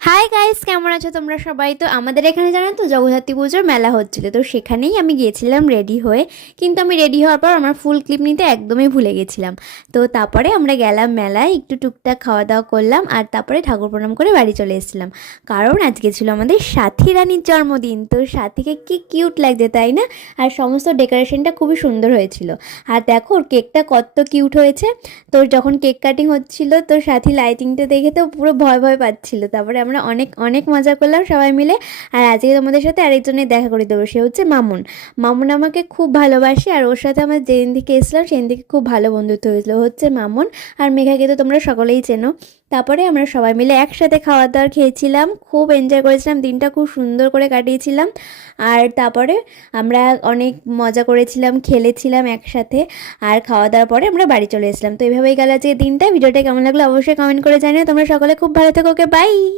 Hi guys, কেমন আছো তোমরা সবাই? তো আমাদের এখানে জানো তো জগদ্ধাত্রী পুজোর মেলা হচ্ছিল, তো সেখানেই আমি গিয়েছিলাম রেডি হয়ে। কিন্তু আমি রেডি হওয়ার পর আমার ফুল ক্লিপ নিতে একদমই ভুলে গেছিলাম। তো তারপরে আমরা গেলাম মেলায়, একটু টুকটাক খাওয়া দাওয়া করলাম আর তারপরে ঠাকুর প্রণাম করে বাড়ি চলে এসেছিলাম। কারণ আজকে ছিল আমাদের সাথী রানীর জন্মদিন। তো সাথীকে কি কিউট লাগছে তাই না? আর সমস্ত ডেকোরেশনটা খুবই সুন্দর হয়েছিল। আর দেখো ওর কেকটা কত কিউট হয়েছে। তো যখন কেক কাটিং হচ্ছিল তো সাথী লাইটিংটা দেখে তো পুরো ভয় ভয় পাচ্ছিল। তারপরে আমরা অনেক অনেক মজা করলাম সবাই মিলে। আর আজকে তোমাদের সাথে আরেকজনের দেখা করে দেবো, সে হচ্ছে মামুন। মামুন আমাকে খুব ভালোবাসে, আর ওর সাথে আমার যেদিন থেকে এসলাম সেদিন থেকে খুব ভালো বন্ধুত্ব হয়েছিল। হচ্ছে মামুন। আর মেঘাকে তো তোমরা সকলেই চেনো। তারপরে আমরা সবাই মিলে একসাথে খাওয়া দাওয়া খেয়েছিলাম, খুব এনজয় করেছিলাম, দিনটা খুব সুন্দর করে কাটিয়েছিলাম। আর তারপরে আমরা অনেক মজা করেছিলাম, খেলেছিলাম একসাথে। আর খাওয়া দাওয়ার পরে আমরা বাড়ি চলে এসলাম। তো এইভাবেই গেল আজকে দিনটা। ভিডিওটা কেমন লাগলো অবশ্যই কমেন্ট করে জানিও। তোমরা সকলে খুব ভালো থেকো। ওকে, বাই।